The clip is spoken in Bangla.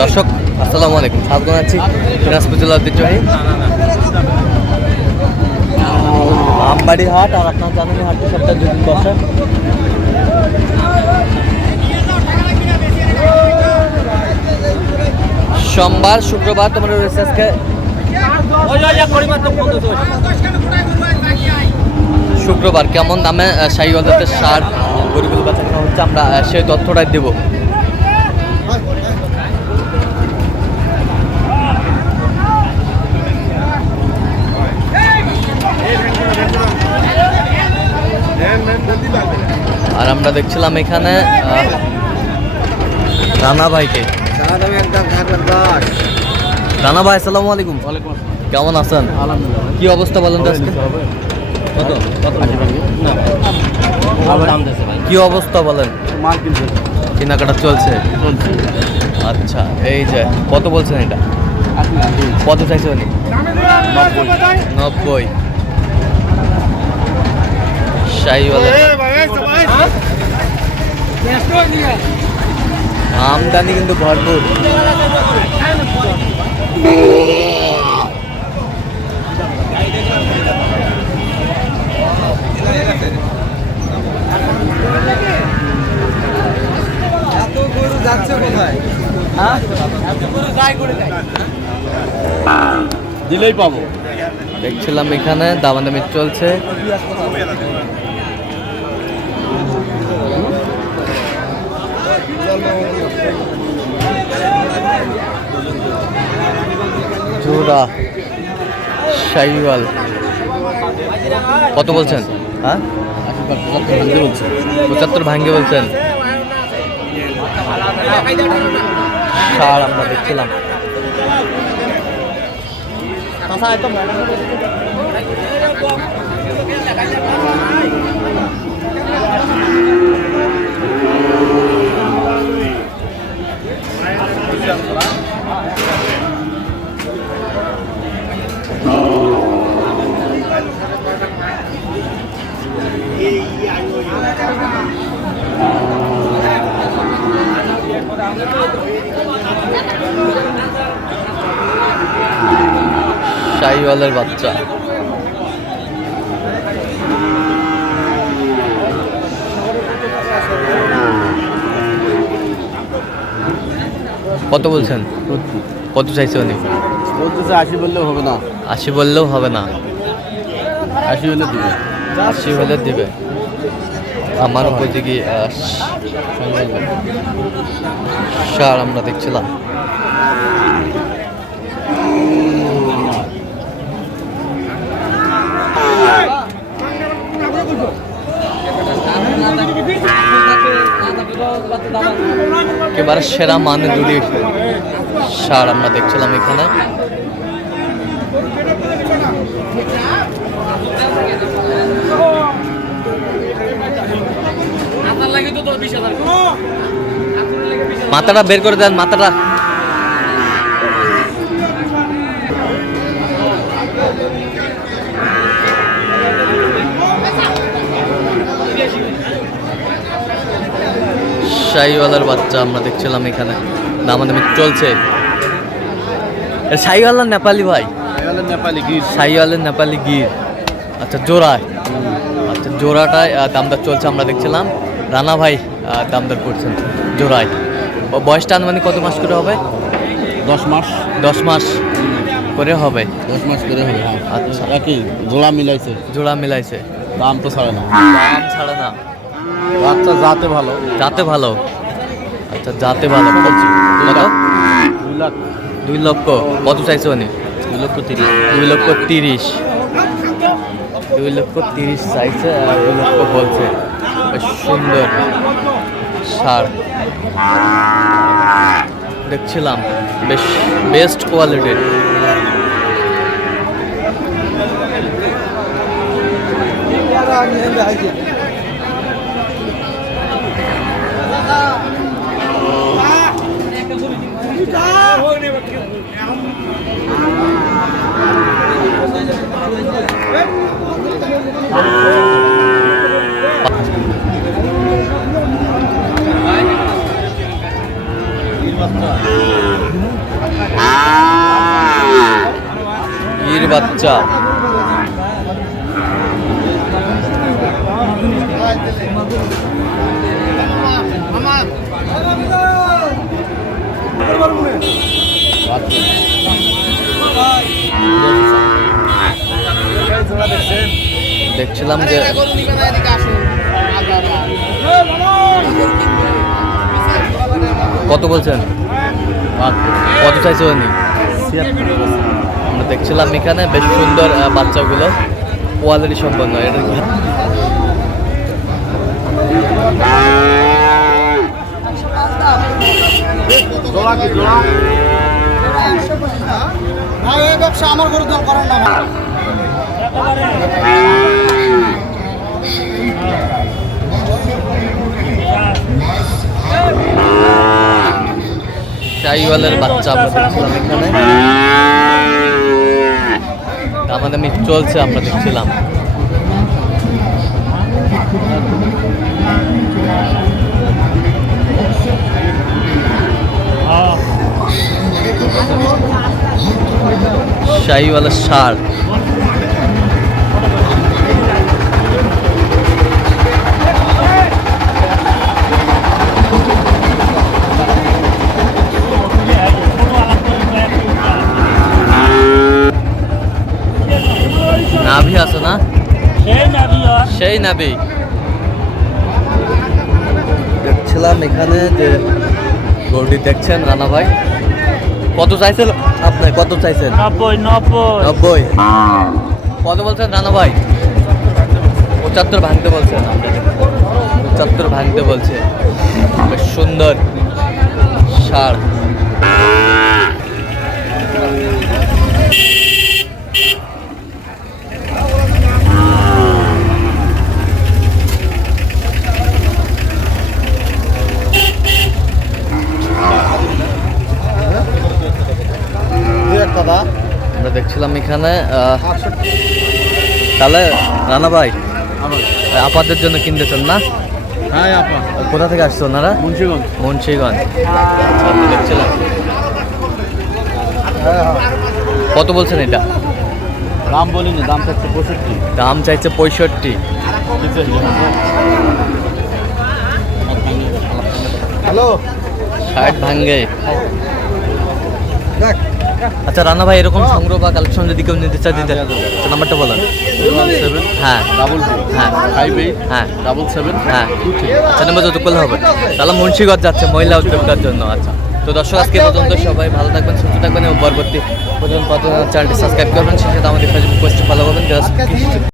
দর্শক আসসালামু আলাইকুম। স্বাগত আছি দিনাজপুর জেলা ঐতিহ্যবাহী আমবাড়ি হাট আর আপনার জানেন হাটটি সপ্তাহে দুদিন বসে। সোমবার শুক্রবার তোমার রয়েছে আজকে। শুক্রবার কেমন দামে সাইওয়ালতে সার গরিবুল বাচ্চা হচ্ছে আমরা সেই তথ্যটাই দেবো আর আমরা দেখছিলাম এখানে আহ, রানা ভাইকে। রানা ভাই আসসালামু আলাইকুম। কেমন আছেন? কি অবস্থা বলেন তো আজকে? কি অবস্থা বলেন? কেনাকাটা চলছে? আচ্ছা এই যে কত বলছেন এটা? কত চাইছে উনি? নব্বই। শাহিওয়ালা আমদানি কিন্তু ভরপুর। দিলেই পাবো। দেখছিলাম এখানে দামাদামি চলছে। জোড়া শাহিওয়াল। কত বলছেন? হ্যাঁ? পঁচাত্তর ভাঙ্গে বলছেন। সার আমরা দেখছিলাম। শাহিওয়ালের বাচ্চা। কত বলছেন? কত চাইছে উনি? বলতেছে আশি বললেও হবে না। আশি বললেও হবে না। আশি হলে দিবে। আশি হলে দিবে। আমার উপযোগী সার আমরা দেখছিলাম। একেবারে সেরা মানে দুলির সার আমরা দেখছিলাম এখানে। মাথাটা বের করে দেন মাথাটা। শাহিওয়ালার বাচ্চা আমরা দেখছিলাম এখানে। দামাদামি চলছে। শাহিওয়ালা নেপালি ভাই। নেপালি গির। শাহিওয়ালের নেপালি গির। আচ্ছা জোড়ায় আচ্ছা জোড়াটায় দামদার চলছে আমরা দেখছিলাম। রানা ভাই দামদার করছেন জোড়ায়। বয়সটা আনুমানিক কত মাস করে হবে? দশ মাস। দশ মাস করে হবে? দশ মাস করে হবে হ্যাঁ। আচ্ছা। জোড়া মিলাইছে। জোড়া মিলাইছে। দাম তো ছাড়ে না। দাম ছাড়ে না। বাচ্চা যাতে ভালো। যাতে ভালো। আচ্ছা যাতে ভালো। কত? দুই লাখ। দুই লক্ষ। কত চাইছে উনি দুই লক্ষ তিরিশ। দুই লক্ষ তিরিশ। দুই লক্ষ তিরিশ চাইছে আর দুই লক্ষ বলছে। বেশ সুন্দর সার। দেখছিলাম। বেশ বেস্ট কোয়ালিটির বাচ্চা। দেখছিলাম যে কত বলছেন? কত চাইছে আমরা দেখছিলাম এখানে বেশ সুন্দর বাচ্চাগুলো। কোয়ালিটি সম্পন্ন এটা আমার দাম না। ভাই। বাচ্চা আমরা দেখছিলাম এখানে। দামাদামি চলছে আমরা দেখছিলাম। শাহিওয়ালা সার নাভি আছে না? সেই নাভি দেখছিলাম এখানে যে গরুটি দেখছেন রানা ভাই? কত চাইছেন আপনি? কত চাইছেন? নব্বই নব্বই। নব্বই। কত বলছেন রানা ভাই? পঁচাত্তর ভাঙতে বলছেন পঁচাত্তর ভাঙতে বলছে। বেশ সুন্দর। সার। দেখছিলাম এখানে তাহলে রানা ভাই আপাদের জন্য কিনতেছেন না? হ্যাঁ আপা। কোথা থেকে আসছো ওনারা? মুন্সিগঞ্জ। মুন্সিগঞ্জ। আচ্ছা, দেখছিলাম কত বলছেন এটা? দাম বলিনি দাম থাকছে পঁয়ষট্টি। দাম চাইছে পঁয়ষট্টি। হ্যালো ষাট ভাঙ্গে। আচ্ছা রানা ভাই এরকম সংগ্রহ বা কালেকশন যদি কেউ নিতে চায় দিতে আচ্ছা, নাম্বারটা বলেন। হ্যাঁ। ডাবল হ্যাঁ। ফাইভ এইট হ্যাঁ। ডাবল সেভেন হ্যাঁ। আচ্ছা নাম্বার যত করলে হবে। তাহলে মুন্সিগঞ্জ যাচ্ছে মহিলা উদ্যোক্তার জন্য। আচ্ছা। তো দর্শক আজকে পর্যন্ত সবাই ভালো থাকবেন সুস্থ থাকবেন এবং পরবর্তী পর্যন্ত চ্যানেলটি সাবস্ক্রাইব করবেন সেটা সাথে আমাদের ফেসবুক পোস্টে ফলো করবেন।